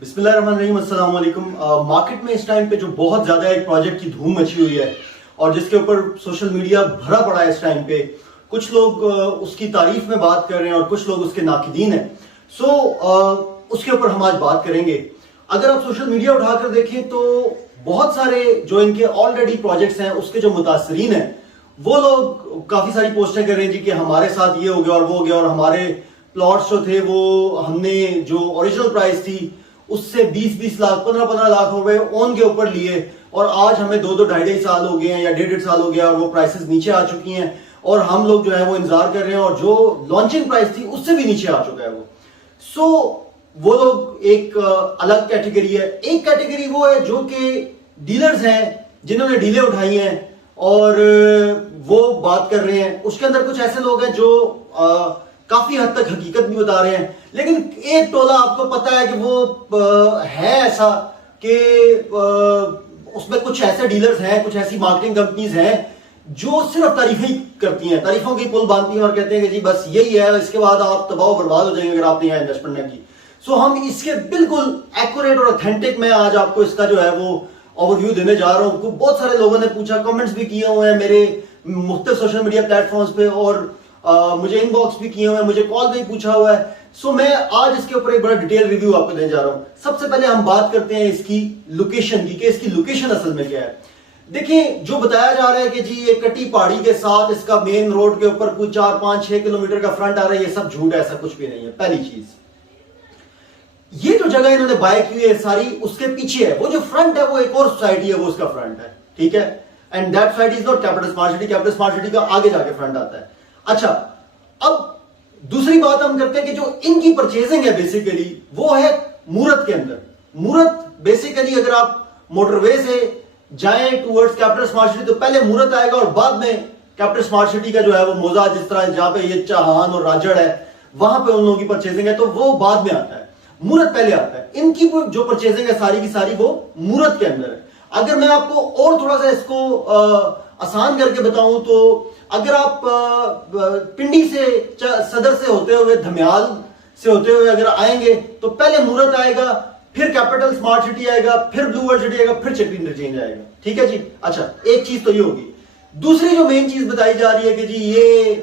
बिस्मिल्लाहिर्रहमानिर्रहीम, अस्सलाम वालेकुम। मार्केट में इस टाइम पे जो बहुत ज्यादा एक प्रोजेक्ट की धूम मची हुई है और जिसके ऊपर सोशल मीडिया भरा पड़ा है इस टाइम पे, कुछ लोग उसकी तारीफ में बात कर रहे हैं और कुछ लोग उसके नाकिदीन हैं। उसके ऊपर हम आज बात करेंगे। अगर आप सोशल मीडिया उठाकर देखें तो बहुत सारे जो इनके ऑलरेडी प्रोजेक्ट्स हैं उसके जो मुतासरीन हैं वो लोग काफी सारी पोस्टें कर रहे हैं जी कि हमारे साथ ये हो गया और वो हो गया और हमारे प्लॉट्स जो थे वो हमने जो ओरिजिनल प्राइस थी उससे 20-20 लाख 15-15 लाख रुपए ओन के ऊपर लिए और आज हमें 2-2 ढाई साल हो गए हैं या 1.5 साल हो गया और वो प्राइसेस नीचे आ चुकी हैं और हम लोग जो है वो इंतजार कर रहे हैं और जो लॉन्चिंग प्राइस थी उससे भी नीचे आ चुका है वो। वो लोग एक अलग कैटेगरी है। एक कैटेगरी वो है जो कि डीलर्स हैं जिन्होंने डीलें उठाई हैं और वो बात कर रहे हैं। उसके अंदर कुछ ऐसे लोग हैं जो काफी हद तक हकीकत भी बता रहे हैं, लेकिन एक टोला आपको पता है कि वो है ऐसा कि उसमें कुछ ऐसे डीलर्स हैं, कुछ ऐसी मार्केटिंग कंपनीज हैं जो सिर्फ तारीफें ही करती हैं, तारीफों की पुल बांधती हैं और कहते हैं कि जी बस यही है, इसके बाद आप तबाह बर्बाद हो जाएंगे अगर आपने यहाँ इन्वेस्टमेंट न की। हम इसके बिल्कुल एक्यूरेट और ऑथेंटिक में आज आपको इसका जो है वो ओवरव्यू देने जा रहा हूँ। बहुत सारे लोगों ने पूछा, कमेंट्स भी किए हुए हैं मेरे मुख्तलिफ सोशल मीडिया प्लेटफॉर्म्स पे और मुझे इनबॉक्स भी किए हुए हैं, मुझे कॉल पे पूछा हुआ है। मैं आज इसके ऊपर एक बड़ा डिटेल रिव्यू आपको देने जा रहा हूं। सबसे पहले हम बात करते हैं इसकी लोकेशन की कि इसकी लोकेशन असल में क्या है। देखिए, जो बताया जा रहा है कि जी ये कटी पहाड़ी के साथ इसका मेन रोड के ऊपर कुछ 4-5-6 किलोमीटर का फ्रंट आ रहा है, ये सब झूठ है, ऐसा कुछ भी नहीं है। पहली चीज, ये जो जगह इन्होंने बाय की है सारी उसके पीछे है। वो जो फ्रंट है वो एक और सोसाइटी है, वो उसका फ्रंट है, ठीक है। And that society is not capital smart city. Capital smart city का आगे जाके फ्रंट आता है। अच्छा, अब दूसरी बात हम करते हैं कि जो इनकी परचेजिंग है बेसिकली वो है मूरत के अंदर। मूरत बेसिकली अगर आप मोटरवे से जाएं टूवर्ड्स कैपिटल स्मार्ट सिटी तो पहले मूरत आएगा और बाद में कैपिटल स्मार्ट सिटी का जो है वो मोजा, जिस तरह जहां पे ये चाहान और राजड़ है वहां पे उन लोगों की परचेजिंग है तो वो बाद में आता है, मूरत पहले आता है। इनकी जो परचेजिंग है सारी की सारी वो मूरत के अंदर है। अगर मैं आपको और थोड़ा सा इसको आसान करके बताऊं तो अगर आप पिंडी से सदर से होते हुए धमियाल से होते हुए अगर आएंगे तो पहले मूरत आएगा, फिर कैपिटल स्मार्ट सिटी आएगा, फिर ब्लू वर्ल्ड सिटी आएगा, फिर चक्री इंटरचेंज आएगा, ठीक है जी। अच्छा, एक चीज तो ये होगी। दूसरी जो मेन चीज बताई जा रही है कि जी ये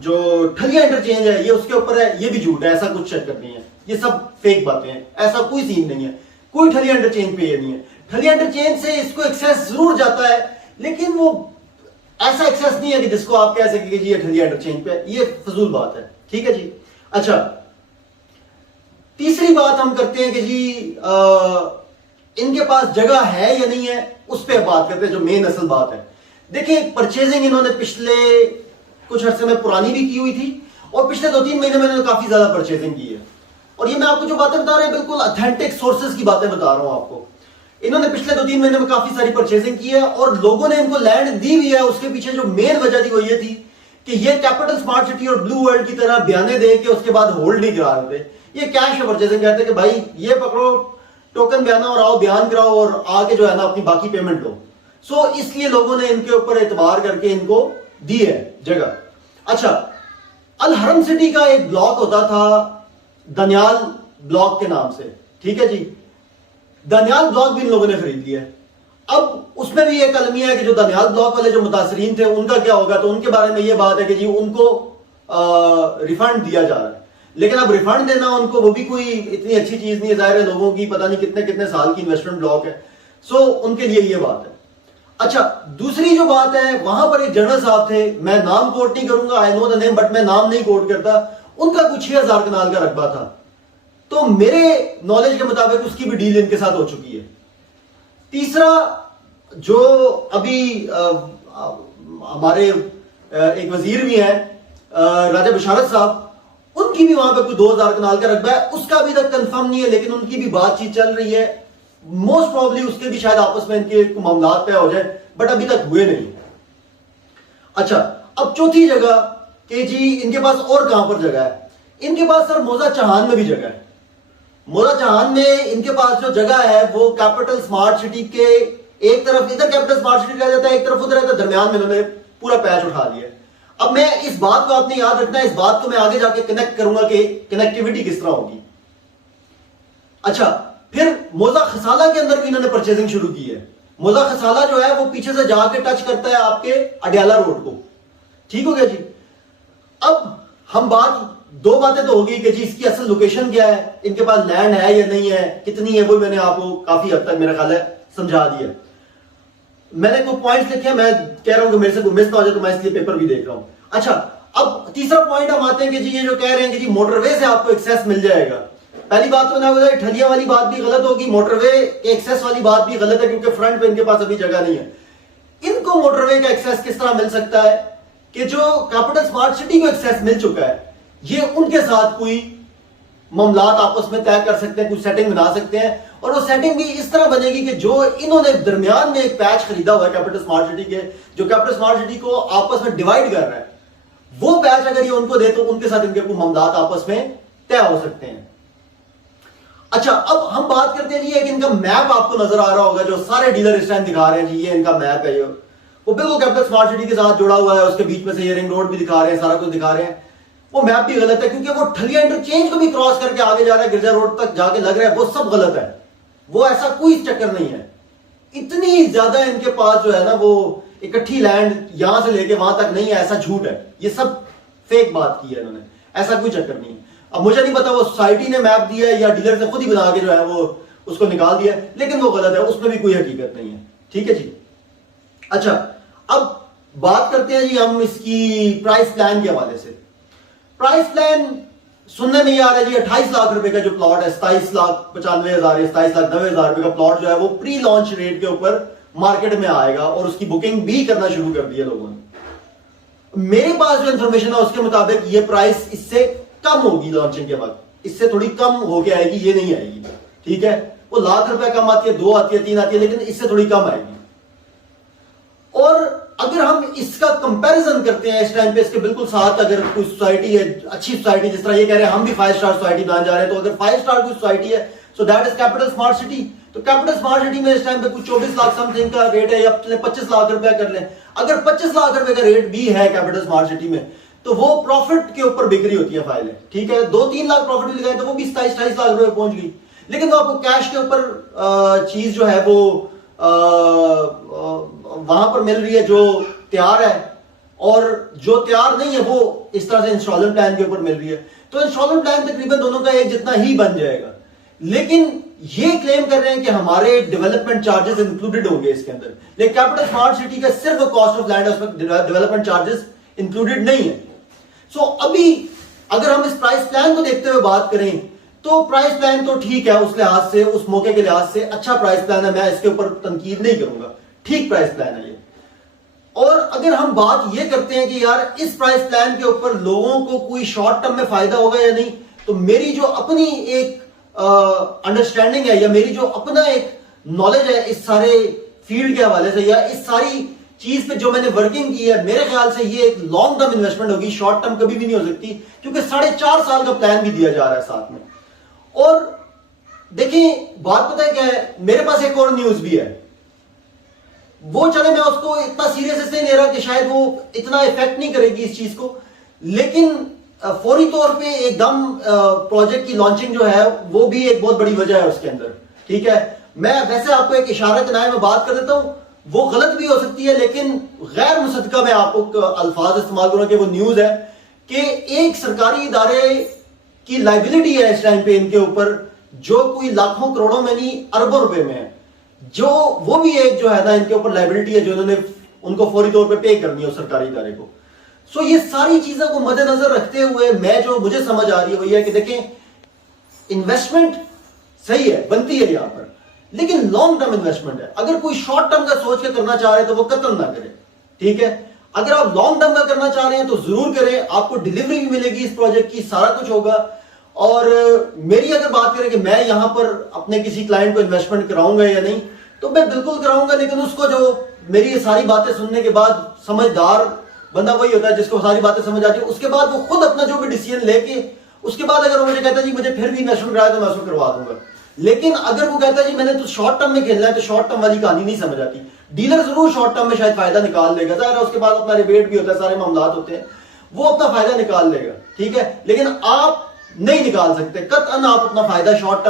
जो ठलिया इंटरचेंज है ये उसके ऊपर है, ये भी झूठ है, ऐसा कुछ चेक करनी है, ये सब फेक बातें हैं, ऐसा कोई सीन नहीं है, कोई ठलिया इंटरचेंज पे ये नहीं है। ठलिया इंटरचेंज से इसको एक्सेस जरूर जाता है लेकिन वो ऐसा एक्सेस नहीं है कि जिसको आप कह सके कि जी ये ठलिया इंटरचेंज पे, ये फजूल बात है, ठीक है जी। अच्छा, तीसरी बात हम करते हैं कि जी इनके पास जगह है या नहीं है, उस पर बात करते हैं, जो मेन असल बात है। देखिए, परचेजिंग इन्होंने पिछले कुछ अर्से में पुरानी भी की हुई थी और पिछले 2-3 महीने में इन्होंने काफी ज्यादा परचेजिंग की है। और ये मैं आपको जो बातें बता रहे हैं बिल्कुल ऑथेंटिक सोर्सेज की बातें बता रहा हूं आपको। इन्होंने पिछले 2-3 महीने में काफी सारी परचेजिंग की है और लोगों ने इनको लैंड दी भी है। उसके पीछे जो मेन वजह थी वो ये थी कि ये कैपिटल स्मार्ट सिटी और ब्लू वर्ल्ड की तरह बयाने दे के उसके बाद होल्ड नहीं करा रहे थे। ये कैश में परचेजिंग कहते हैं कि भाई ये पकड़ो टोकन बयाना और आओ बयान कराओ और आगे जो है ना अपनी बाकी पेमेंट लो। इसलिए लोगों ने इनके ऊपर एतबार करके इनको दी है जगह। अच्छा, अल हरम सिटी का एक ब्लॉक होता था दनियाल ब्लॉक के नाम से, ठीक है जी। दनियाल ब्लॉक भी इन लोगों ने खरीद लिया है। अब उसमें भी एक अलमिया है कि जो दनियाल ब्लॉक वाले जो मुतासरीन थे उनका क्या होगा, तो उनके बारे में ये बात है कि जी उनको रिफंड दिया जा रहा है, लेकिन अब रिफंड देना उनको वो भी कोई इतनी अच्छी चीज नहीं है। जाहिर है लोगों की पता नहीं कितने कितने साल की इन्वेस्टमेंट ब्लॉक है, उनके लिए ये बात है। अच्छा, दूसरी जो बात है, वहां पर एक जनरल साहब थे, मैं नाम कोट नहीं करूंगा, I know the name but मैं नाम नहीं कोट करता। उनका कुछ 6000 कनाल का रकबा था, तो मेरे नॉलेज के मुताबिक उसकी भी डील इनके साथ हो चुकी है। तीसरा, जो अभी हमारे एक वजीर भी हैं राजा बशारत साहब, उनकी भी वहां पे कोई 2000 कनाल का रकबा है, उसका अभी तक कंफर्म नहीं है, लेकिन उनकी भी बातचीत चल रही है। मोस्ट प्रॉब्ली उसके भी शायद आपस में इनके मामलात तय हो जाए, बट अभी तक हुए नहीं। अच्छा, अब चौथी जगह कि जी इनके पास और कहां पर जगह है। इनके पास सर मोजा चाहान में भी जगह है। मोजा चाहान में इनके पास जो जगह है वो कैपिटल स्मार्ट सिटी के एक तरफ, इधर कैपिटल स्मार्ट सिटी रह जाता है, एक तरफ उधर रहता है, दरमियान में इन्होंने पूरा पैच उठा लिया। अब मैं इस बात को आपने याद रखना है, इस बात को मैं आगे जाके कनेक्ट करूंगा कि कनेक्टिविटी किस तरह होगी। अच्छा, फिर मोजा खसाला के अंदर भी इन्होंने परचेजिंग शुरू की है। मोजा खसाला जो है वो पीछे से जाके टच करता है आपके अडयाला रोड को। ठीक हो गया जी। अब हम दो बातें तो होगी कि जी इसकी असल लोकेशन क्या है, इनके पास लैंड है या नहीं है, कितनी है, वो मैंने आपको काफी हद तक मेरा ख्याल है समझा दिया। मैंने कोई पॉइंट्स लिखे, मैं कह रहा हूं कि मेरे से कोई मिस ना हो जाए, तो मैं इसलिए पेपर भी देख रहा हूं। अच्छा, अब तीसरा पॉइंट हम आते हैं कि जी ये जो कह रहे हैं कि जी मोटरवे से आपको एक्सेस मिल जाएगा। पहली बात तो ना बताया, ठलिया वाली बात भी गलत होगी, मोटरवे एक्सेस वाली बात भी गलत है, क्योंकि फ्रंट पे इनके पास अभी जगह नहीं है। इनको मोटरवे का एक्सेस किस तरह मिल सकता है कि जो कैपिटल स्मार्ट सिटी को एक्सेस मिल चुका है, ये उनके साथ कोई मामलात आपस में तय कर सकते हैं, कुछ सेटिंग बना सकते हैं, और वो सेटिंग भी इस तरह बनेगी कि जो इन्होंने दरमियान में एक पैच खरीदा हुआ है कैपिटल स्मार्ट सिटी के, जो कैपिटल स्मार्ट सिटी को आपस में डिवाइड कर रहा है, वो पैच अगर ये उनको दे तो उनके साथ इनके कोई मामलात आपस में तय हो सकते हैं। अच्छा, अब हम बात करते हैं जी एक इनका मैप आपको नजर आ रहा होगा, जो सारे डीलर इस टाइम दिखा रहे हैं जी, ये इनका मैप है, वो बिल्कुल कैपिटल स्मार्ट सिटी के साथ जुड़ा हुआ है, उसके बीच में से ये रिंग रोड भी दिखा रहे हैं, सारा कुछ दिखा रहे हैं। वो मैप भी गलत है, क्योंकि वो ठलिया इंटरचेंज को भी क्रॉस करके आगे जा रहा है, गिरजा रोड तक जाके लग रहा है, वो सब गलत है, वो ऐसा कोई चक्कर नहीं है। इतनी ज्यादा इनके पास जो है ना वो इकट्ठी लैंड यहां से लेके वहां तक नहीं है, ऐसा झूठ है, ये सब फेक बात की है इन्होंने, ऐसा कोई चक्कर नहीं है। अब मुझे नहीं पता वो सोसाइटी ने मैप दिया है या डीलर ने खुद ही बना के जो है वो उसको निकाल दिया है, लेकिन वो गलत है, उसमें भी कोई हकीकत नहीं है। ठीक है जी। अच्छा, अब बात करते हैं जी हम इसकी प्राइस प्लान के हवाले से। प्राइस प्लान सुनने में ही आ रहा है जी 28 लाख रुपए का जो प्लॉट है, 27,95,000 27,90,000 रुपए का प्लॉट जो है वो प्री लॉन्च रेट के ऊपर मार्केट में आएगा, और उसकी बुकिंग भी करना शुरू कर दी है लोगों ने। मेरे पास जो इंफॉर्मेशन है उसके मुताबिक ये प्राइस इससे कम होगी लॉन्चिंग के बाद, इससे थोड़ी कम होके आएगी, ये नहीं आएगी। ठीक है, वो लाख रुपए कम आती है, 2 आती है, 3 आती है, लेकिन इससे थोड़ी कम आएगी। और अगर हम इसका कंपैरिजन करते हैं इस टाइम पे इसके बिल्कुल साथ, अगर कोई सोसाइटी है अच्छी सोसाइटी, जिस तरह ये कह रहे हैं हम भी 5 स्टार सोसाइटी बनाने जा रहे हैं, तो अगर 5 स्टार कोई सोसाइटी है so that is capital smart city. तो कैपिटल स्मार्ट सिटी में इस टाइम पे कुछ 24 लाख समथिंग का रेट है, या 25 लाख रुपया कर लें। अगर 25 लाख रुपए का रेट भी है कैपिटल स्मार्ट सिटी में, तो वो प्रॉफिट के ऊपर बिक्री होती है फाइलें। ठीक है, 2-3 लाख प्रॉफिट भी लगाए तो वो भी 27-28 लाख रुपए पहुंच गई। लेकिन वो आपको कैश के ऊपर चीज जो है वो वहां पर मिल रही है जो तैयार है, और जो तैयार नहीं है वो इस तरह से इंस्टॉलमेंट प्लान के ऊपर मिल रही है। तो इंस्टॉलमेंट प्लान तकरीबन दोनों का एक जितना ही बन जाएगा, लेकिन ये क्लेम कर रहे हैं कि हमारे डेवलपमेंट चार्जेस इंक्लूडेड होंगे इसके अंदर। लेकिन कैपिटल स्मार्ट सिटी का सिर्फ कॉस्ट ऑफ लैंड है, उसमें डेवलपमेंट चार्जेस इंक्लूडेड नहीं है। सो अभी अगर हम इस प्राइस प्लान को देखते हुए बात करें तो प्राइस प्लान तो ठीक है, उस लिहाज से, उस मौके के लिहाज से अच्छा प्राइस प्लान है, मैं इसके ऊपर तनकीद नहीं करूंगा, ठीक प्राइस प्लान है ये। और अगर हम बात ये करते हैं कि यार इस प्राइस प्लान के ऊपर लोगों को कोई शॉर्ट टर्म में फायदा होगा या नहीं, तो मेरी जो अपनी एक अंडरस्टैंडिंग है, या मेरी जो अपना एक नॉलेज है इस सारे फील्ड के हवाले से, या इस सारी चीज पे जो मैंने वर्किंग की है, मेरे ख्याल से ये एक लॉन्ग टर्म इन्वेस्टमेंट होगी, शॉर्ट टर्म कभी भी नहीं हो सकती, क्योंकि 4.5 साल का प्लान भी दिया जा रहा है साथ में। और देखिए बात पता है क्या है, मेरे पास एक और न्यूज भी है, वो चले मैं उसको इतना सीरियस इसलिए नहीं ले रहा कि शायद वो इतना इफेक्ट नहीं करेगी इस चीज को, लेकिन फौरी तौर पे एकदम प्रोजेक्ट की लॉन्चिंग जो है वो भी एक बहुत बड़ी वजह है उसके अंदर। ठीक है, मैं वैसे आपको एक इशारा के नाम में बात कर देता हूं, वो गलत भी हो सकती है, लेकिन गैर मुसद्दका मैं आपको अल्फाज इस्तेमाल करूंगा कि वो न्यूज है कि एक सरकारी इदारे की लाइबिलिटी है इस टाइम पे इनके ऊपर, जो कोई लाखों करोड़ों में नहीं अरबों रुपए में है, जो वो भी एक जो है ना इनके ऊपर लाइबिलिटी है जो इन्होंने उनको फौरी तौर पे पे करनी है उस सरकारी इदारे को। सो ये सारी चीजों को मद्देनजर रखते हुए मैं जो मुझे समझ आ रही है वही है कि देखें, इन्वेस्टमेंट सही है, बनती है यहां पर, लेकिन लॉन्ग टर्म इन्वेस्टमेंट है। अगर कोई शॉर्ट टर्म का सोच के करना चाह रहे हैं तो वो कतल ना करे। ठीक है, अगर आप लॉन्ग टर्म का करना चाह रहे हैं तो जरूर करें, आपको डिलीवरी भी मिलेगी इस प्रोजेक्ट की, सारा कुछ होगा। और मेरी अगर बात करें कि मैं यहां पर अपने किसी क्लाइंट को इन्वेस्टमेंट कराऊंगा या नहीं, तो मैं बिल्कुल कराऊंगा, लेकिन उसको जो मेरी ये सारी बातें सुनने के बाद, समझदार बंदा वही होता है जिसको सारी बातें समझ आती है, उसके बाद वो खुद अपना जो भी डिसीजन लेके उसके बाद अगर वो मुझे कहता है जी मुझे फिर भी इन्वेस्टमेंट कराया तो मैं उसको करवा दूंगा। लेकिन अगर वो कहता है जी मैंने तो शॉर्ट टर्म में खेलना है, तो शॉर्ट टर्म वाली कहानी नहीं समझ आती। डीलर जरूर शॉर्ट टर्म में शायद फायदा निकाल लेगा, जाहिर है उसके बाद अपना रिबेट भी होता है, सारे मामलात होते हैं, वो अपना फायदा निकाल लेगा। ठीक है, लेकिन आप नहीं निकाल सकते, कतई आप अपना फायदा शॉर्ट